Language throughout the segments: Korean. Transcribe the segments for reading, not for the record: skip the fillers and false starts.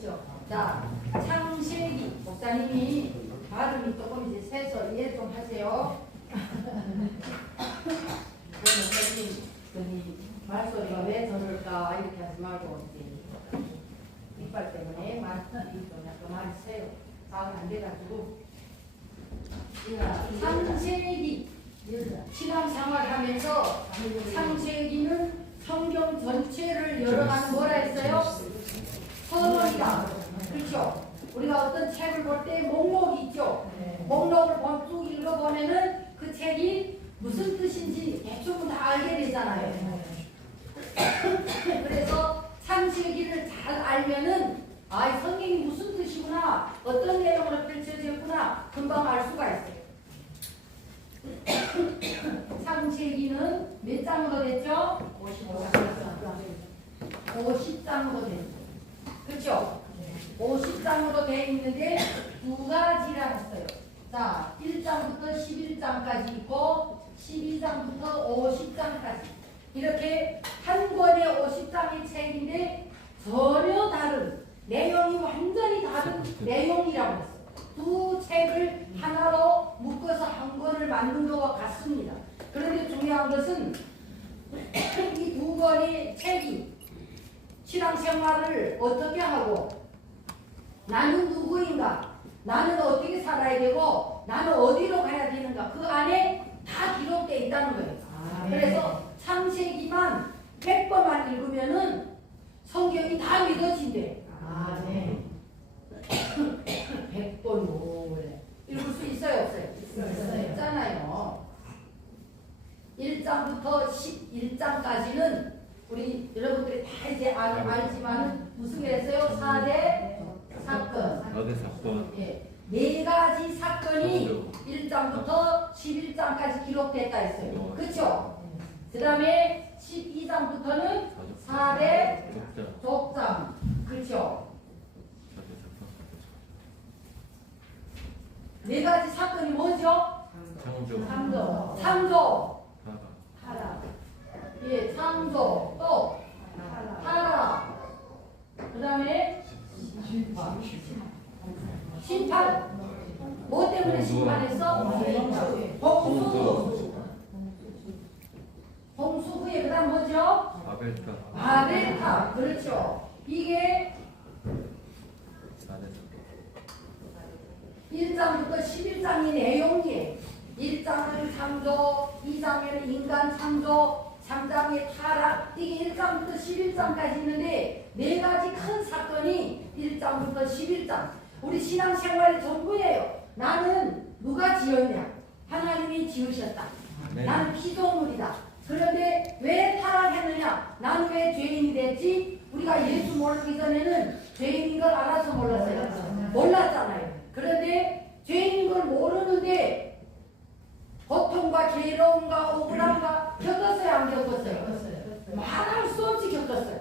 그렇죠. 자, 창세기 목사님이 발음이 조금 이제 세서 이해 좀 하세요. 목사님 말소리가 왜 저럴까 이렇게 하지 말고 이제 이빨 때문에 말이 좀 약간 말이 세요. 다음 안 돼가지고 창세기 신앙생활하면서 창세기는 성경 전체를 열어가는 뭐라 했어요? 서론이다. 그렇죠? 우리가 어떤 책을 볼 때 목록이 있죠? 목록을 쭉 읽어보면은 그 책이 무슨 뜻인지 대충 다 알게 되잖아요. 그래서 창세기를 잘 알면은 아, 성경이 무슨 뜻이구나, 어떤 내용으로 펼쳐졌구나 금방 알 수가 있어요. 창세기는 몇 장으로 됐죠? 50장으로 됐죠. 그렇죠? 50장으로 되어 있는데 두 가지라 했어요. 자, 1장부터 11장까지 있고 12장부터 50장까지 이렇게 한 권의 50장의 책인데 전혀 다른 내용이 완전히 다른 내용이라고 했어요. 두 책을 하나로 묶어서 한 권을 만든 것과 같습니다. 그런데 중요한 것은 이 두 권의 책이 신앙생활을 어떻게 하고 나는 누구인가, 나는 어떻게 살아야 되고 나는 어디로 가야 되는가, 그 안에 다 기록되어 있다는 거예요. 그래서 창세기만 100번만 읽으면은 성경이 다 믿어진대. 100번 읽을 수 있어요, 없어요? 있잖아요. 1장부터 11장까지는 우리 여러분들이 다 이제 알지만 무슨 게 있어요? 4대 사건. 4대 사건. 예. 네 가지 사건이 1장부터 11장까지 기록됐다 했어요. 그렇죠? 그 다음에 12장부터는 4대 족장. 그렇죠? 네 가지 사건이 뭐죠? 창조, 타락. 예, 창조, 또 타락. 그 다음에 심판. 뭐 때문에 심판했어? 홍수 후에 그 다음 뭐죠? 바벨탑. 그렇죠. 이게 1장부터 11장의 내용이에요. 1장은 창조, 2장에는 인간 창조, 3장의 타락. 이게 1장부터 11장까지 있는데 네 가지 큰 사건이 1장부터 11장. 우리 신앙생활의 전부예요. 나는 누가 지었냐? 하나님이 지으셨다. 나는 피조물이다. 그런데 왜 타락했느냐? 나는 왜 죄인이 됐지? 우리가 예수 모르기 전에는 죄인인 걸 알아서 몰랐어요. 몰랐잖아요. 그런데 죄인인 걸 모르는데 고통과 괴로움과 억울함과 겪었어요, 안 겪었어요? 말할 수 없이 겪었어요.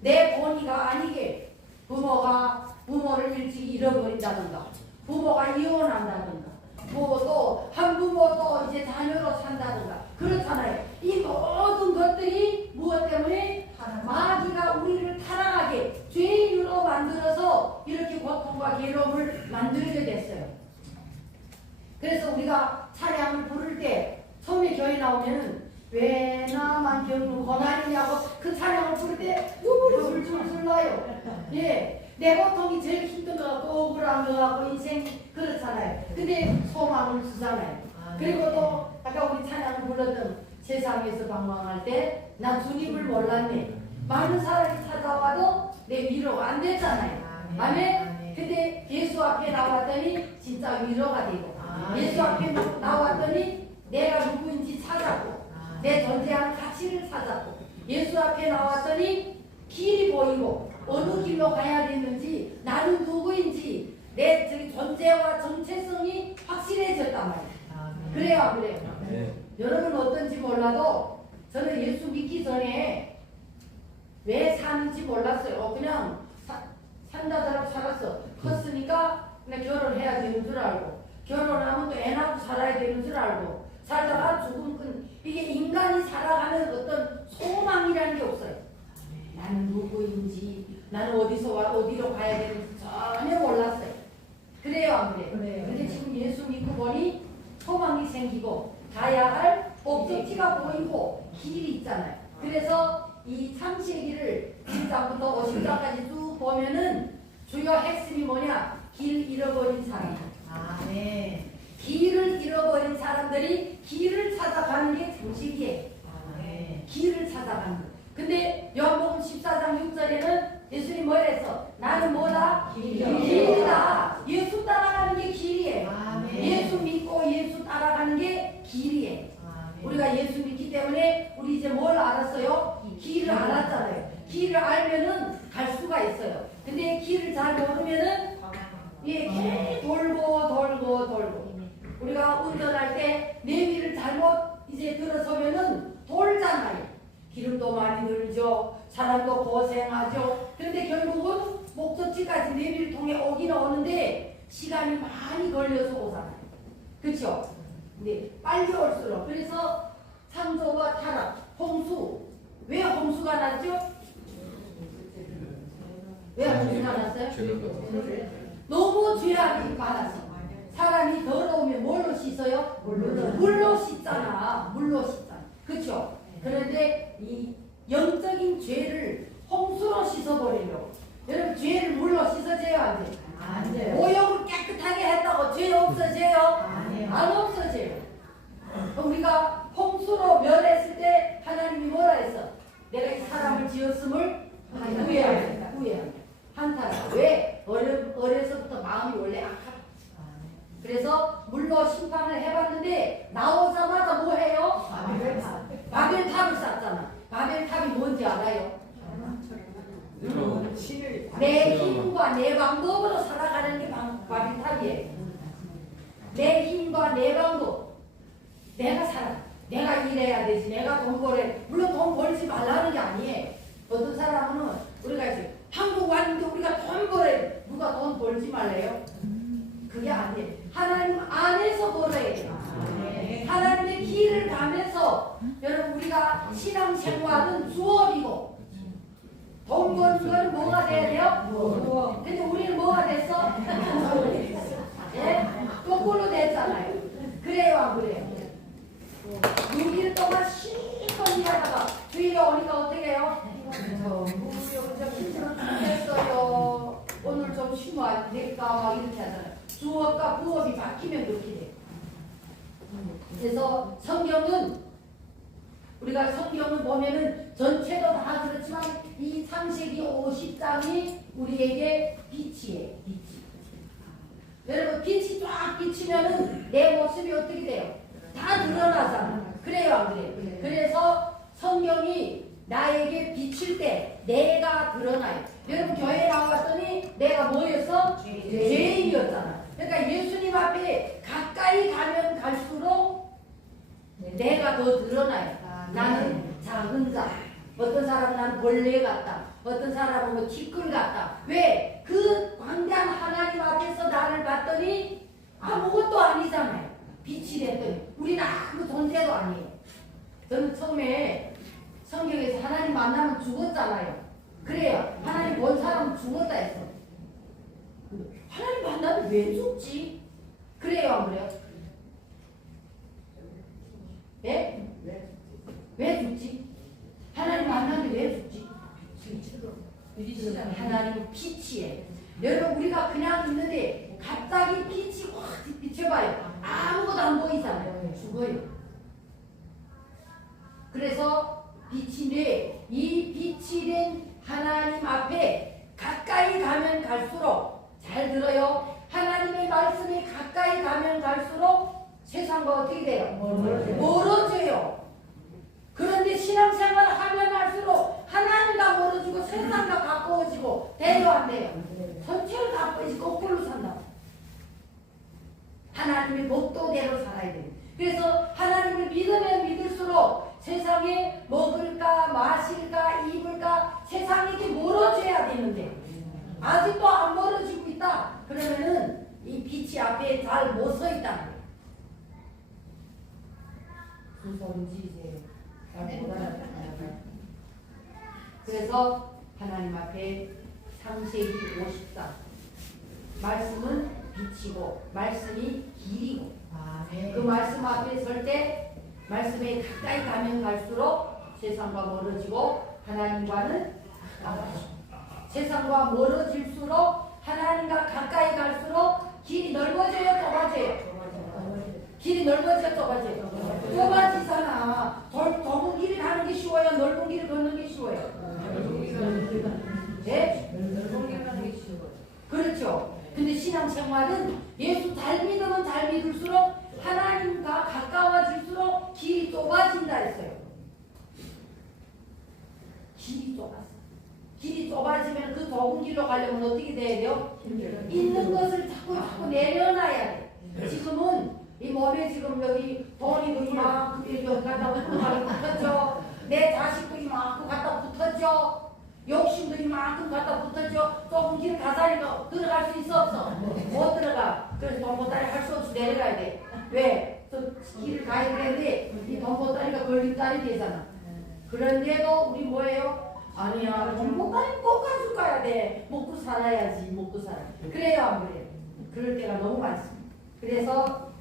내 본의가 아니게 부모를 일찍 잃어버린다든가, 부모가 이혼한다든가, 뭐 또 한부모도 이제 자녀로 산다든가, 그렇잖아요. 이 모든 것들이 무엇 때문에? 마귀가 우리를 타락하게 죄인으로 만들어서 이렇게 고통과 괴로움을 만들게 됐어요. 그래서 우리가 찬양을 부를 때 처음에 교회 나오면은 왜 나만 겪는 고난이냐고 그 찬양을 부를 때 눈물이 줄줄 나요. 예, 내 고통이 제일 힘든 것 같고 억울한 것 같고 인생 그렇잖아요. 근데 소망을 주잖아요. 그리고 또 아까 우리 찬양을 불렀던 세상에서 방황할 때 나 주님을 몰랐네. 많은 사람이 찾아와도 내 위로가 안 되잖아요. 아멘. 근데 예수 앞에 나왔더니 진짜 위로가 되고, 예수 앞에 나왔더니 내가 누구인지 찾았고, 내 존재하는 가치를 찾았고, 예수 앞에 나왔더니 길이 보이고 어느 길로 가야 되는지, 나는 누구인지 내 존재와 정체성이 확실해졌단 말이에요. 그래요, 안 그래요? 여러분 어떤지 몰라도 저는 예수 믿기 전에 왜 사는지 몰랐어요. 그냥 산다더라고 살았어. 컸으니까 그냥 결혼해야 되는 줄 알고, 결혼하면 또 애 낳고 살아야 되는 줄 알고, 살다가 죽음, 이게 인간이 살아가는 어떤 소망이라는 게 없어요. 나는 누구인지, 나는 어디서 와 어디로 가야 되는지 전혀 몰랐어요. 그래요 안 그래요? 근데 지금 예수 믿고 보니 소망이 생기고 가야 할 목적지가 보이고 길이 있잖아요. 그래서 이 창세기를 1장부터 50장까지 쭉 보면은 주요 핵심이 뭐냐? 길 잃어버린 사람. 네. 길을 잃어버린 사람들이 길을 찾아가는 게 창세기예요. 네. 길을 찾아가는 거. 근데 요한복음 14장 6절에는 예수님 뭐라 했어? 나는 뭐다? 길이다. 예수 따라가는 게 길이에요. 예수 믿고 예수 따라가는 게 길이에요. 우리가 예수 믿기 때문에 우리 이제 뭘 알았어요? 길을 알았잖아요. 길을 알면은 갈 수가 있어요. 근데 길을 잘 모르면은 예, 돌고 우리가 운전할 때 내비를 잘못 이제 들어서면은 돌잖아요. 기름도 많이 들죠. 사람도 고생하죠. 그런데 결국은 목적지까지 내비를 통해 오기는 오는데 시간이 많이 걸려서 오잖아요. 그렇죠? 네, 빨리 올수록. 그래서 창조와 타락, 홍수. 왜 홍수가 났죠? 왜 홍수가 났어요? 너무 죄악이 많아서. 사람이 더러우면 뭘로 씻어요? 물로 씻잖아. 물로 씻잖아. 그렇죠? 그런데 이 영적인 죄를 홍수로 씻어버리려고. 여러분 죄를 물로 씻어져요? 안 돼요? 안 돼요. 모욕을 깨끗하게 했다고 죄 없어져요? 안 없어져요. 우리가 홍수로 멸했을 때 하나님이 뭐라 했어? 내가 이 사람을 지었음을 후회한다. 한타라. 왜? 어려서부터 마음이 원래 악하다. 그래서 물로 심판을 해봤는데 나오자마자 뭐 해요? 바벨탑을 쌓잖아. 바벨탑이 뭔지 알아요? 내 힘과 내 방법으로 살아가는 게 바벨탑이에요. 내 힘과 내 방법. 내가 살아. 내가 일해야 되지. 내가 돈 벌어야. 물론 돈 벌지 말라는 게 아니에요. 어떤 사람은 우리가 이제 한국 왔는데 우리가 돈 벌어야 돼. 누가 돈 벌지 말래요? 그게 아니에요. 하나님 안에서 벌어야 돼요. 하나님의 길을 가면서 여러분 우리가 신앙생활은 수업이고 돈 버는 건 뭐가 돼야 돼요? 근데 우리는 뭐가 됐어? 예? 거꾸로 됐잖아요. 그래요 안 그래요? 6일 동안 실컷 일하다가 주일에 오니까 어떻게 해요? 했어요. 오늘 좀 쉬면 안 될까? 막 이렇게 하잖아요. 주어과 부업이 바뀌면 그렇게 돼요. 그래서 우리가 성경을 보면은 전체도 다 그렇지만 이 창세기 50장이 우리에게 빛이에요. 빛이. 여러분 빛이 쫙 비치면은 내 모습이 어떻게 돼요? 다 드러나잖아. 그래요 안 그래요? 그래서 성경이 나에게 비칠 때 내가 드러나요. 여러분 교회 나왔더니 내가 뭐였어? 죄인이었잖아. 그러니까 예수님 앞에 가까이 가면 갈수록 내가 더 드러나요. 나는 작은 자. 어떤 사람은 나는 벌레 같다. 어떤 사람은 뭐 티끌 같다. 왜? 그 광대한 하나님 앞에서 나를 봤더니 아무것도 아니잖아요. 빛이 됐더니 우리는 아무 존재도 아니에요. 저는 처음에 성경에서 하나님 만나면 죽었잖아요. 그래요. 하나님 본 사람은 죽었다 했어. 하나님 만나면 왜 죽지? 그래요 안 그래요? 예? 왜 죽지? 하나님 만나면 왜 죽지? 하나님은 빛이에요. 여러분 우리가 그냥 있는데 갑자기 빛이 확 비춰봐요. 아무것도 안 보이잖아요. 죽어요. 그래서 빛인데 이 빛이 된 하나님 앞에 가까이 가면 갈수록 잘 들어요. 하나님의 말씀이 가까이 가면 갈수록 세상과 어떻게 돼요? 멀어져요. 그런데 신앙생활을 하면 할수록 하나님과 멀어지고 세상과 가까워지고 돼요 안 돼요? 전체를 가까워지고 거꾸로 산다. 하나님의 목도대로 살아야 돼요. 그래서 하나님을 믿으면 믿을수록 세상에 먹을까 마실까 입을까 세상에게 멀어져야 되는데 아직도 안 멀어지고 있다. 그러면은 이 빛이 앞에 잘 못 서 있다는 거예요. 무슨 소리인지 이제 잘 못 알아듣나요? 그래서 하나님 앞에 창세기 54. 말씀은 빛이고 말씀이 길이고 아멘. 그 말씀 앞에 설 때 말씀에 가까이 가면 갈수록 세상과 멀어지고 하나님과는 가까워지고 세상과 멀어질수록 하나님과 가까이 갈수록 길이 넓어져요, 좁아져요? 길이 넓어져요, 좁아져요? 좁아지잖아. 좁은 길을 가는 게 쉬워요, 넓은 길을 걷는 게 쉬워요? 네? 그렇죠. 근데 신앙생활은 예수 잘 믿으면 잘 믿을수록 하나님과 가까워질수록 길이 좁아진다 했어요. 길이 좁았어. 길이 좁아지면 그 좁은 길로 가려면 어떻게 돼야 돼요? 있는 것을 자꾸 내려놔야 돼. 지금은 이 몸에 지금 여기 돈이도 이만큼 여기 갖다 붙었죠. 내 자식도 이만큼 갖다 붙었죠. 욕심도 이만큼 갖다 붙었죠. 좁은 길 가자니까 들어갈 수 있어 없어? 못 들어가. 그래서 돈 보따리 할 수 없이 내려가야 돼. 왜? 저 길을 가야 되는데 이 돈 보따리가 걸림돌이 되잖아. 그런데도 우리 뭐예요? 아니야, 돈 보따리 꼭 가지고 가야 돼. 먹고 살아야지, 먹고 살아. 그래요, 안 그래요? 그럴 때가 너무 많습니다. 그래서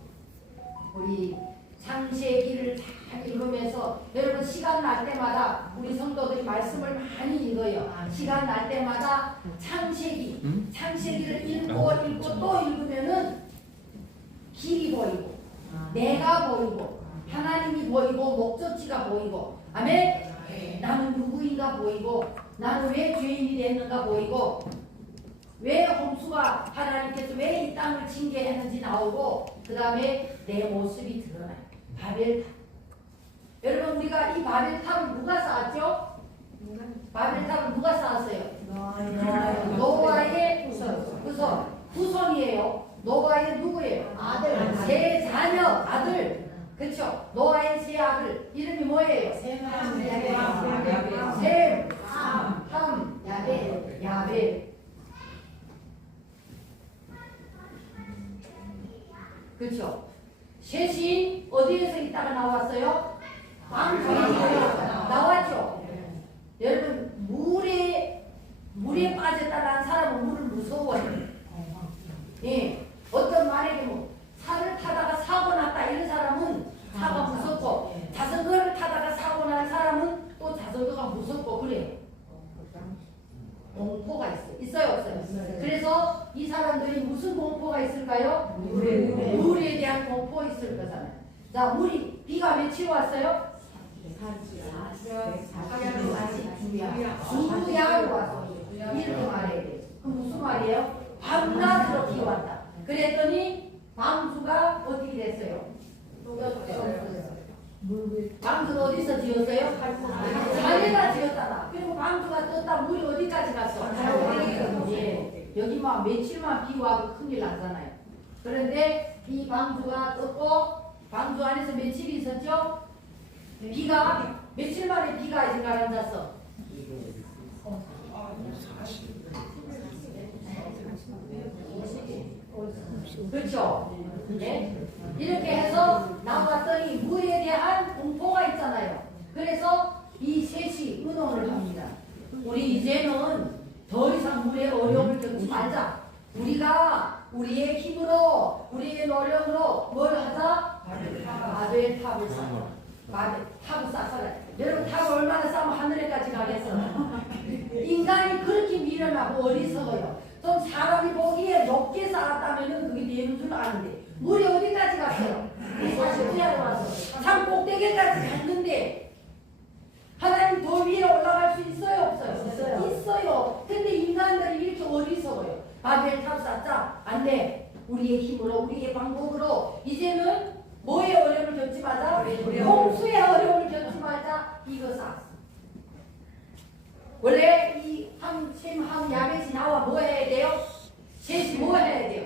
우리 창세기를 잘 읽으면서 여러분 시간 날 때마다 우리 성도들이 말씀을 많이 읽어요. 시간 날 때마다 창세기를 읽고 또 읽으면은 길이 보이고 내가 보이고 하나님이 보이고 목적지가 보이고 아멘. 나는 누구인가 보이고 나는 왜 죄인이 됐는가 보이고 왜 홍수가 하나님께서 왜 이 땅을 징계했는지 나오고 그 다음에 내 모습이 드러나요. 바벨탑. 여러분 우리가 이 바벨탑을 누가 쌓았죠? 바벨탑을 누가 쌓았어요? 노아의 후손이에요. 노아의 누구예요? 아들. 세 자녀 아들. 그렇죠? 노아의 세 아들 이름이 뭐예요? 셈, 함, 야벳. 그렇죠? 셋이 어디에서 있다가 나왔어요? 방주에서 나왔죠? 여러분 물에 빠졌다는 사람은 물을 무서워해요. 예, 어떤 만약에 뭐 차를 타다가 사고 났다 이런 사람은 차가 무섭고 자전거를 타다가 사고 난 사람은 또 자전거가 무섭고 그래요. 공포가 있어요, 없어요? 그래서 이 사람들이 무슨 공포가 있을까요? 물에 대한 공포 있을 거잖아요. 자, 물이 비가 며칠 왔어요? 4주야 왔어. 이렇게 말해야 돼. 그럼 무슨 말이에요? 밤낮으로 비 왔다. 그랬더니 방주가 어떻게 됐어요? 방주는 어디서 지었어요? 산에다 지었잖아. 그리고 방주가 떴다. 물이 어디까지 갔어? 예, 여기 막 며칠만 비 와도 큰일 나잖아요. 그런데 이 방주가 떴고 방주 안에서 며칠이 있었죠? 비가 며칠 만에 비가 이제 가라앉았어. 그렇죠? 네? 이렇게 해서 나왔더니 물에 대한 공포가 있잖아요. 그래서 이 셋이 의논을 합니다. 우리 이제는 더 이상 물의 어려움을 겪지 말자. 우리가 우리의 힘으로 우리의 노력으로 뭘 하자? 바벨탑을 쌓자. 바벨탑을 쌓아라. 여러분 탑을 얼마나 쌓으면 하늘에까지 가겠어? 인간이 그렇게 미련하고 어리석어요. 좀 사람이 보기에 높게 쌓았다면 그게 되는 줄 아는데 물이 어디까지 갔어요? 산 꼭대기까지 갔는데 하나님 돌 위에 올라갈 수 있어요? 없어요? 있어요. 근데 인간들이 이렇게 어리석어요. 바벨탑 쌓자. 안 돼. 우리의 힘으로 우리의 방법으로 이제는 뭐의 어려움을 겪지 말자? 홍수의 어려움을 겪지 말자. 이거 쌓았어. 원래 이 셈, 함, 야벳이 나와 뭐 해야 돼요? 셋이 뭐 해야 돼요?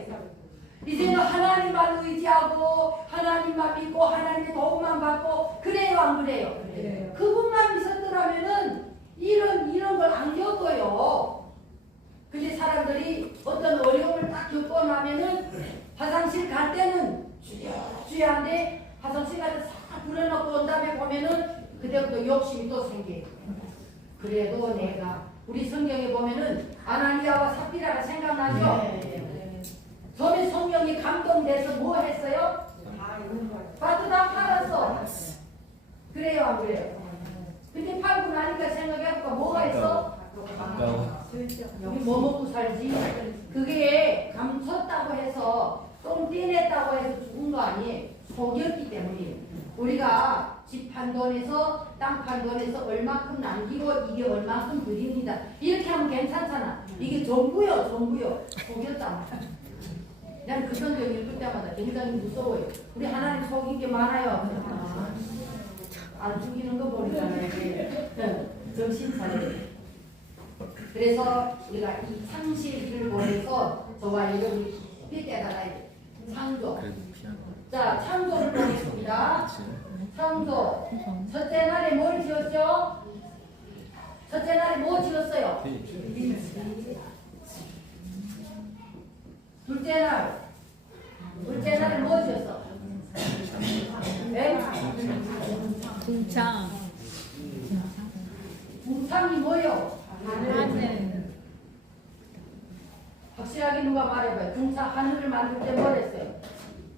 이제는 하나님만 의지하고 하나님만 믿고 하나님의 도움만 받고 그래요, 안 그래요? 그래요. 그분만 믿었더라면은 이런 걸 안 겪어요. 근데 사람들이 어떤 어려움을 딱 겪고 나면은 화장실 갈 때는 주야한데 화장실 가서 싹 불어넣고 온 다음에 보면은 그때부터 욕심이 또 생겨요. 그래도 내가 우리 성경에 보면은 아나니아와 삽비라가 생각나죠? 네. 처음에 성령이 감동돼서 뭐 했어요? 밭도 다 팔았어. 그래요, 안 그래요? 근데 팔고 나니까 생각해보니까 뭐가 있어? 우리 뭐 먹고 살지? 그게 감췄다고 해서 똥 떼냈다고 해서 죽은 거 아니에요. 속였기 때문이에요. 우리가 집 판 돈에서 땅 판 돈에서 얼마큼 남기고 이게 얼마큼 드립니다. 이렇게 하면 괜찮잖아. 이게 전부요, 전부요. 속였잖아. 난 그 성경 읽을 때마다 굉장히 무서워요. 우리 하나님 속인 게 많아요. 안 죽이는 거 보니까 정신 차려요. 그래서 우리가 이 창세기를 보면서 저와 여러분이 깊이 깨달아야 돼. 창조. 자, 창조를 보겠습니다. 창조. 첫째 날에 뭘 지었죠? 첫째 날에 뭐 지었어요? 둘째 날. 둘째 날에 뭐 지었어? 네? 궁창. 궁창이 뭐요? 하늘. 확실하게 누가 말해봐요. 궁창 하늘을 만들 때 뭘 했어요?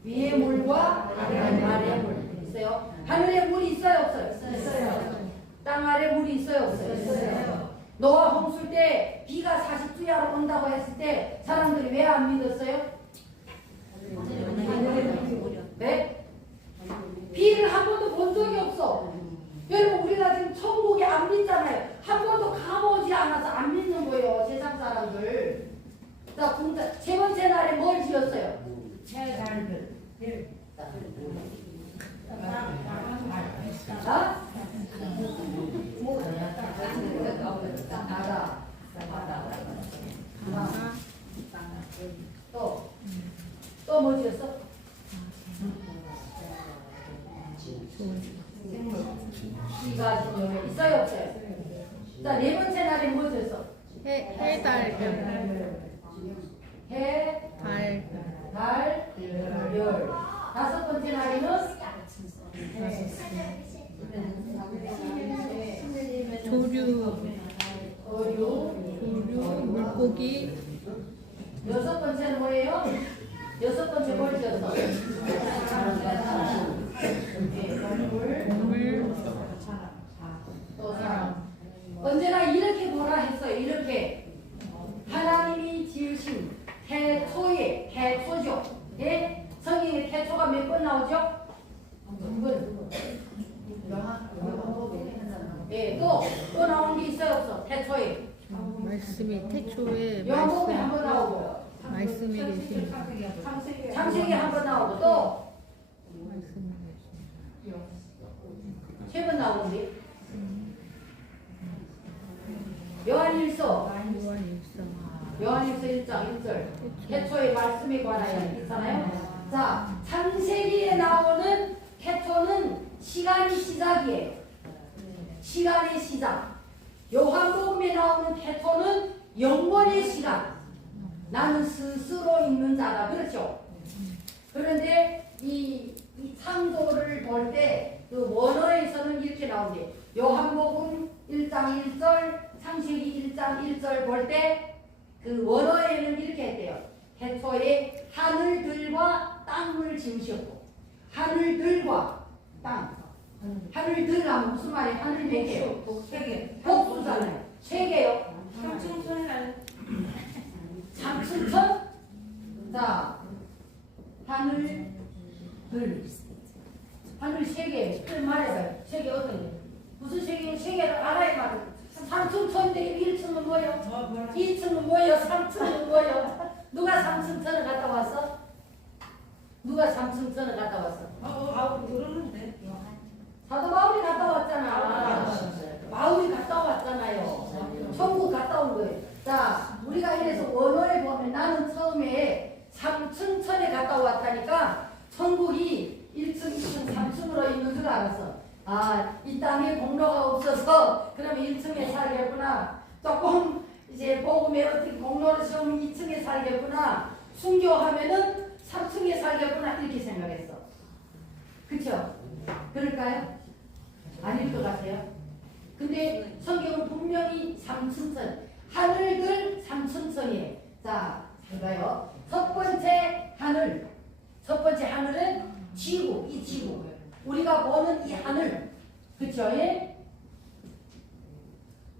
위에 물과 아래 물 있어요. 하늘에 물이 있어요, 없어요? 있어요. 땅 아래 물이 있어요, 없어요? 있어요. 노아 홍수 때 비가 40주야로 온다고 했을 때 사람들이 왜 안 믿었어요? 네? 비를 한 번도 본 적이 없어. 여러분 우리가 지금 천국에 안 믿잖아요. 한 번도 가보지 않아서 안 믿는 거예요. 세상 사람들. 자, 세 번째 날에 뭘 지었어요? 해달들. 자? 나다. 또 뭐 지었어? 생물. 이가 지금 있어요, 없어요? 자, 네 번째 날에 뭐 지었어? 해달별. 해, 달, 별. 다섯 번째 날에는 조류. 어류. 물고기. 여섯 번째는 뭐예요? 여섯 번째 뭘 지었어? 물. 또 사람. 언제나 이렇게 뭐라 했어요. 이렇게 하나님이 지으신 태초의 태초죠. 예? 성경에 태초가 몇 번 나오죠? 두 번. 예, 또 나온 게 있어요, 없어? 태초에. 말씀이 태초에 요한복음에 한 번 나오고, 말씀이 계신 창세기 한 번 나오고, 또 말씀이 세 번 나오는데. 요한일서. 요한일서 1장 1절. 태초의 말씀에 관하여 있잖아요. 자, 창세기에 나오는 태초는 시간이 시작이에요. 시간의 시작. 요한복음에 나오는 태초는 영원의 시간. 나는 스스로 있는 자다. 그렇죠? 그런데 이 창조를 볼 때 그 원어에서는 이렇게 나오는데 요한복음 1장 1절, 창세기 1장 1절 볼 때 그 원어에는 이렇게 했대요. 태초에 하늘들과 땅을 지으셨고, 하늘들과 땅. 하늘들 하면 무슨 말이에요? 하늘 몇 개요? 복수잖아요. 세 개요. 삼층천. 자, 하늘들. 하늘 세 개. 그 말해봐요. 세 개 어떤 게? 무슨 세 개? 세 개를 알아야 말이에요. 3층천인데 1층은 뭐예요? 2층은 뭐예요? 3층은 뭐예요? 누가 3층천을 갔다 왔어? 누가 3층천을 갔다 왔어? 사도 바울이 갔다 왔잖아. 바울이 갔다 왔잖아요. 천국 갔다 온 거예요. 자, 우리가 이래서 원어에 보면 나는 처음에 3층천에 갔다 왔다니까 천국이 1층, 2층, 3층으로 있는 줄 알았어. 아, 이 땅에 공로가 없어서 그러면 1층에 살겠구나. 조금 이제 복음에 어떻게 공로를 세우면 2층에 살겠구나. 순교하면은 3층에 살겠구나. 이렇게 생각했어. 그쵸? 그럴까요? 아닐 것 같아요. 근데 성경은 분명히 3층천 하늘들 삼천천이에요. 자, 잘 봐요. 첫 번째 하늘. 첫 번째 하늘은 지구, 이 지구. 우리가 보는 이 하늘. 그쵸? 예?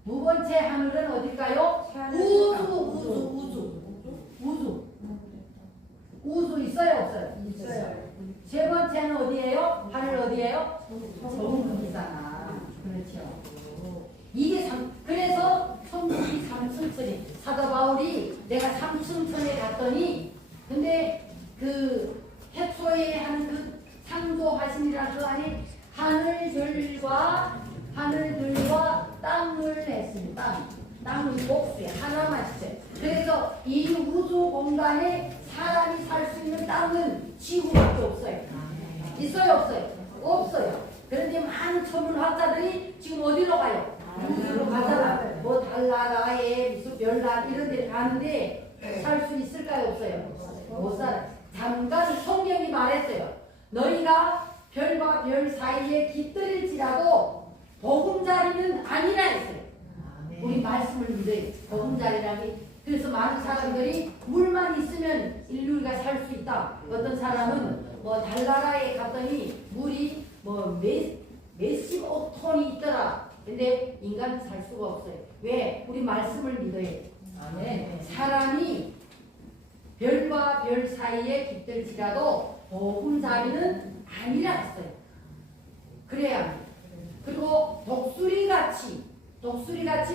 두 번째 하늘은 어딜까요? 우주 있어요, 없어요? 있어요. 세 번째는 어디예요? 하늘 어디예요? 천국이잖아. 그렇죠. 이게 그래서 천국이 삼층천이 사도 바울이 내가 삼층천에 갔더니 근데 그 태초에 하는 그 창조하시니라 그 안에 하늘들과 땅을 했습니다. 땅은 복수에 하나만 있어요. 그래서 이 우주 공간에 사람이 살 수 있는 땅은 지구밖에 없어요. 있어요, 없어요? 없어요. 그런데 많은 천문학자들이 지금 어디로 가요? 우주로 가잖아. 뭐 달나라에 무슨 별나 이런 데 가는데 살 수 있을까요, 없어요? 못 살아요. 잠깐 성경이 말했어요. 너희가 별과 별 사이에 깃들일지라도 보금자리는 아니라 했어요. 우리 말씀을 믿어요. 보금자리라니. 그래서 많은 사람들이 물만 있으면 인류가 살 수 있다. 어떤 사람은 뭐 달나라에 갔더니 물이 뭐 몇십억 톤이 있더라. 근데 인간은 살 수가 없어요. 왜? 우리 말씀을 믿어요. 사람이 별과 별 사이에 깃들지라도 보금자리는 아니라 했어요. 그래야 합니다. 그리고 독수리같이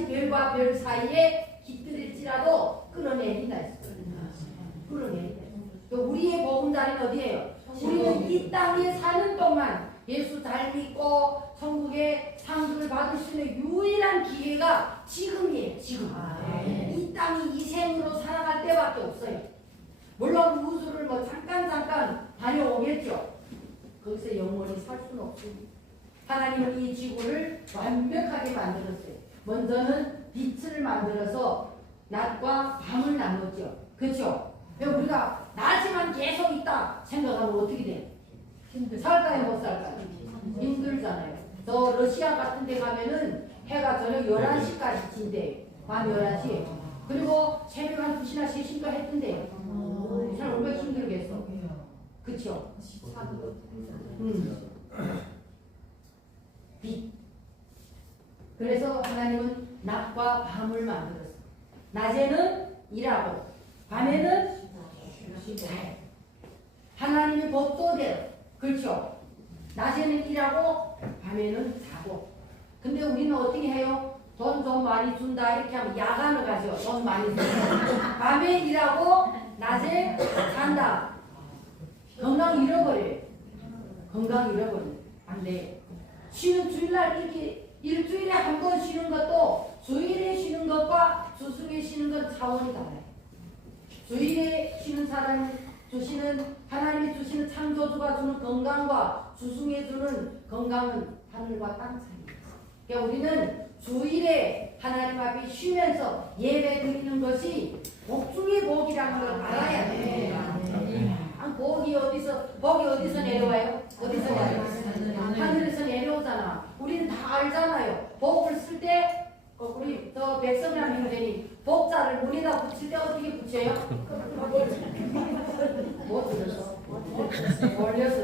별과 별 사이에 깃들일지라도 끌어내린다 했어요. 끌어내린다. 우리의 보금자리는 어디예요? 우리는 이 땅에 사는 동안 예수 잘 믿고 천국의 상급을 받을 수 있는 유일한 기회가 지금이에요. 지금. 이 땅이 이 생으로 살아갈 때밖에 없어요. 물론 우주를 뭐 잠깐 다녀오겠죠. 거기서 영원히 살 수는 없습니다. 하나님은 이 지구를 완벽하게 만들었어요. 먼저는 빛을 만들어서 낮과 밤을 나눴죠. 그렇죠? 우리가 낮에만 계속 있다 생각하면 어떻게 돼요? 살까요, 못 살까요? 힘들잖아요. 저 러시아 같은 데 가면은 해가 저녁 11시까지 진대요. 밤 11시. 그리고 새벽 한 2시나 3시도 했던데요. 잘 얼마나 힘들겠어. 그쵸? 빛. 그래서 하나님은 낮과 밤을 만들었어. 낮에는 일하고 밤에는 쉬자. 하나님의 법도대로. 그렇죠? 낮에는 일하고 밤에는 자고. 근데 우리는 어떻게 해요? 돈 좀 많이 준다 이렇게 하면 야간을 가죠. 돈 많이 준다. 밤에 일하고 낮에 잔다. 건강 잃어버려요. 건강 잃어버려요. 안 돼. 쉬는 주일날 이렇게 일주일에 한 번 쉬는 것도 주일에 쉬는 것과 주중에 쉬는 건 차원이 달라요. 주일에 쉬는 사람 주시는 하나님이 주시는 창조주가 주는 건강과 주중에 주는 건강은 하늘과 땅 차이입니다. 그러니까 우리는 주일에 하나님 앞에 쉬면서 예배 드리는 것이 복중의 복이라는 걸 알아야 돼요. 복이 어디서 내려와요? 어디서 내려와요? 하늘에서 내려오잖아. 우리는 다 알잖아요. 복을 쓸 때 우리 저 백성이라는 형제니 복자를 문에다 붙일 때 어떻게 붙여요? 못 들었어. 올려서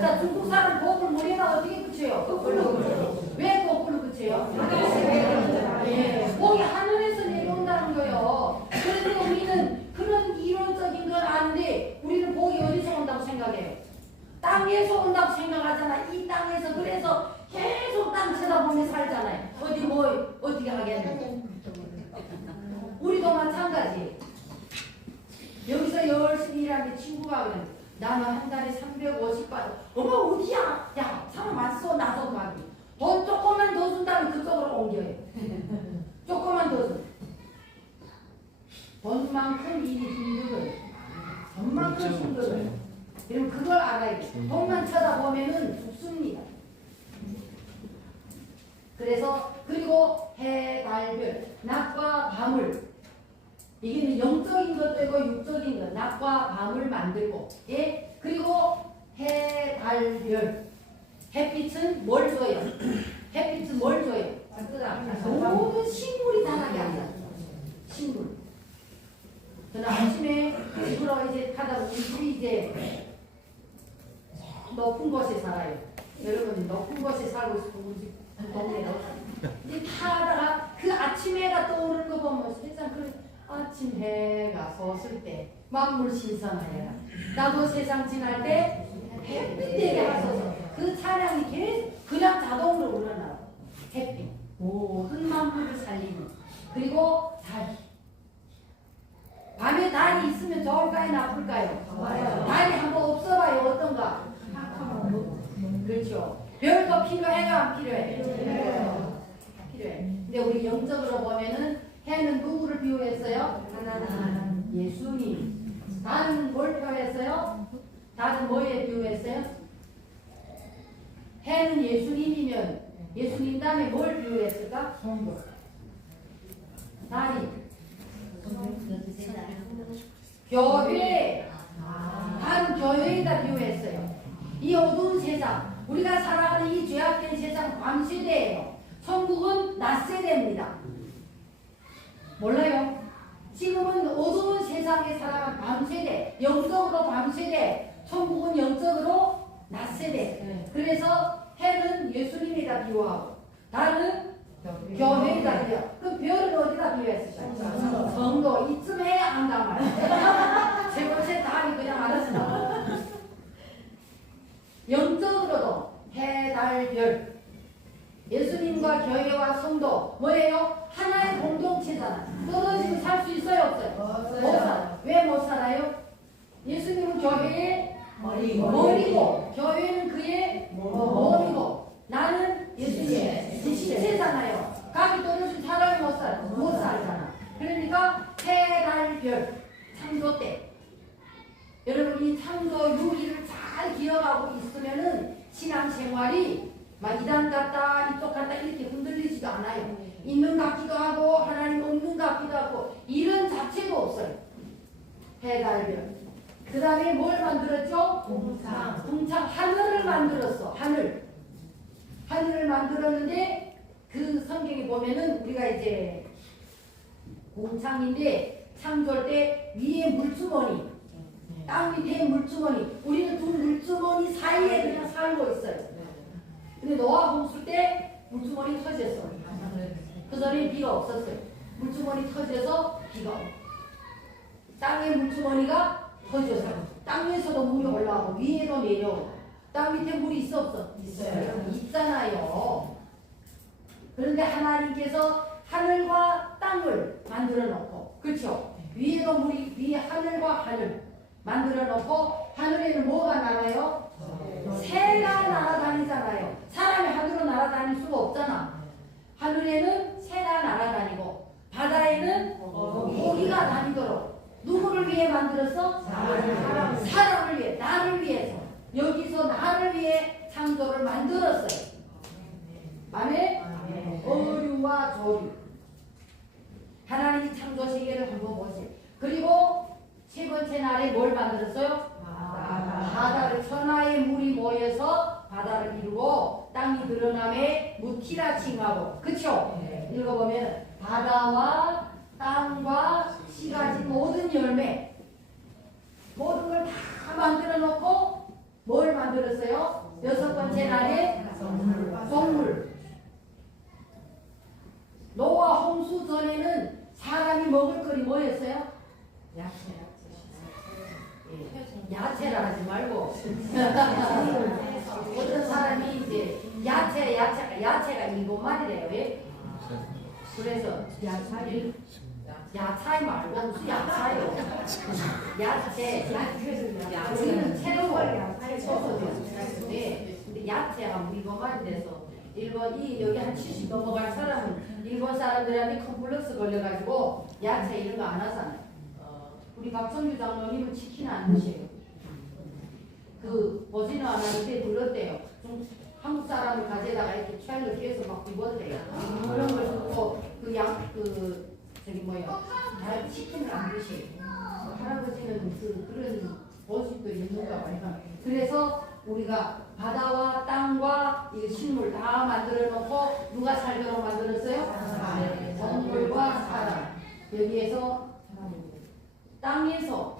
자, 중국 사람 복을 문에다 어떻게 붙여요? 거꾸로 붙여요. 왜 거꾸로 붙여요? 예, 복이 하늘에서 내려온다는 거예요. 그런데 우리는 그런 이론적인 걸 아는데 우리는 복이 어디서 온다고 생각해요? 땅에서 온다고 생각하잖아. 이 땅에서. 그래서 계속 땅 쳐다보며 살잖아요. 어떻게 하겠냐. 우리도 마찬가지. 여기서 열심히 일하는데 친구가 그래. 나는 한 달에 350만. 어머 어디야? 야 사람 왔어. 나도 가기. 돈 조금만 더 준다면 그쪽으로 옮겨요. 조금만 더 줘. 돈만큼 일이 힘들어요. 돈만큼 힘들어요. 그럼 그걸 알아야 돼. 돈만 쳐다보면은 죽습니다. 그래서 그리고 해, 달, 별, 낮과 밤을 이게 영적인 것도 있고 육적인 것, 낮과 밤을 만들고, 예? 그리고 해, 달, 별, 햇빛은 뭘 줘요? 햇빛은 뭘 줘요? 모든 식물이 자라게 한다. 식물. 저는 아침에 집으로 이제 가다 보니 집이 이제 높은 곳에 살아요. 여러분 높은 곳에 살고 싶은 우리 집 동네에 이제 타다가 그 아침 해가 떠오르는 거 보면 세상 그 아침 해가 솟을 때 만물 신선하여 나도 세상 지날 때 햇빛 되게 하소서 그 찬양이 계속 그냥 자동으로 올라나와. 햇빛 모든 만물을 살리는 그리고 달 밤에 달이 있으면 좋을까요 나쁠까요? 달이 한번 없어봐요 어떤가? 그렇죠. 별도 필요해요 안 필요해? 필요해. 근데 우리 영적으로 보면은 해는 누구를 비유했어요? 하나님 예수님. 달은 뭘 표했어요? 달은 뭐에 비유했어요? 해는 예수님이면 예수님 다음에 뭘 비유했을까? 달이 교회. 달은 교회에다 비유했어요. 이 어두운 세상 우리가 살아가는 이 죄악된 세상 밤세대예요. 천국은 낮세대입니다. 몰라요? 지금은 어두운 세상에 살아가는 밤세대, 영적으로 밤세대, 천국은 영적으로 낮세대. 그래서 해는 예수님에다 비유하고 달은 교회에다 비유. 그럼 별은 어디다 비유했을까요? 성도. 이쯤 해야 안간 말이에요. 세 번째 달이 그냥 알아서 나와. 영적으로도 해, 달, 별 예수님과 교회와 성도 뭐예요? 하나의 공동체잖아. 떨어지면 살 수 있어요 없어요? 못 살아요. 왜 못 살아요? 예수님은 교회의 머리고 교회는 그의 몸이고 나는 예수님의 지체잖아요. 각이 떨어지면 사람이 못 살아요. 못 살잖아. 그러니까 해, 달, 별 창조 때 여러분 이 창조 유기를 잘 기억하고 있으면은 신앙생활이 막 이단 같다 이쪽 같다 이렇게 흔들리지도 않아요. 있는 같기도 하고 하나님 없는 같기도 하고 이런 자체도 없어요. 해달별. 그 다음에 뭘 만들었죠? 궁창. 하늘을 만들었어. 하늘을 만들었는데 그 성경에 보면은 우리가 이제 궁창인데 창조할 때 위에 물주머니 땅 밑에 물주머니 우리는 두 물주머니 사이에 그냥 살고 있어요. 근데 노아 홍수 때 물주머니 터졌어. 그 전에 비가 없었어요. 물주머니 터져서 비가 땅에 물주머니가 터져서 땅 위에서도 물이 올라오고 위에도 내려오고 땅 밑에 물이 있어 없어? 있어요. 있잖아요. 그런데 하나님께서 하늘과 땅을 만들어 놓고 그렇죠? 위에도 물이 위에 하늘과 하늘 만들어 놓고 하늘에는 뭐가 날아요? 새가 날아다니잖아요. 사람이 하늘로 날아다닐 수가 없잖아. 하늘에는 새가 날아다니고 바다에는 고기가 다니도록 누구를 위해 만들었어? 사람을 위해, 나를 위해서. 여기서 나를 위해 창조를 만들었어요. 아멘? 어류와 조류. 하나님이 창조 세계를 한번 보세요. 그리고 세 번째 날에 뭘 만들었어요? 바다를 천하의 물이 모여서 바다를 이루고 땅이 드러남에 무티라 칭하고 그쵸? 읽어보면 바다와 땅과 씨가진 모든 열매 모든 걸 다 만들어 놓고 뭘 만들었어요? 여섯 번째 날에 동물. 노아 홍수 전에는 사람이 먹을 거리 뭐였어요? 야채라 하지 말고 어떤 사람이 이제 야채가 일곱 마리래요. 왜? 그래서 야채 말고 무슨 야채요? 야채 우리는 채로 써서 네. 근데 야채가 일곱 마리 돼서 일본 여기 한 70 넘어갈 사람은 일본 사람들한테 컴플렉스 걸려가지고 야채 이런 거 안 하잖아요. 우리 박성규 장로님은 치킨 안 드세요. 그 보지는 않았는데 들었대요. 좀 한국 사람을 가져다가 이렇게 찰로 끼워서 막 입었대요. 그런 걸 듣고 저기 뭐야 치킨을 안 드세요. 할아버지는 그런 보식도 있는가 봐요. 그래서 우리가 바다와 땅과 이 식물 다 만들어 놓고 누가 살도록 만들었어요? 네, 동물과 사람. 여기에서 땅에서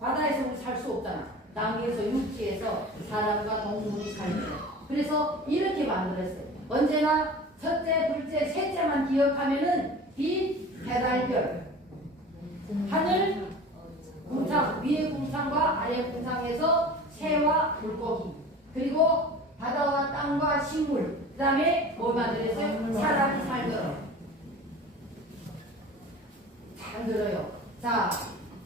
바다에서 우리 살 수 없잖아. 땅에서 육지에서 사람과 동물이 살죠. 그래서 이렇게 만들었어요. 언제나 첫째, 둘째, 셋째만 기억하면은 빛, 해달별, 하늘, 궁창, 위의 궁창과 아래 궁창에서 새와 물고기, 그리고 바다와 땅과 식물, 그 다음에 뭘 만들었어요? 사람이 살도록. 잘 들어요. 자,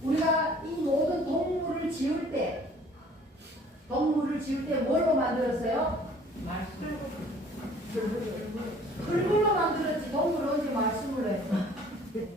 우리가 이 모든 동물을 지을 때 뭘로 만들었어요? 말씀. 흙으로 만들었지. 동물 언제 말씀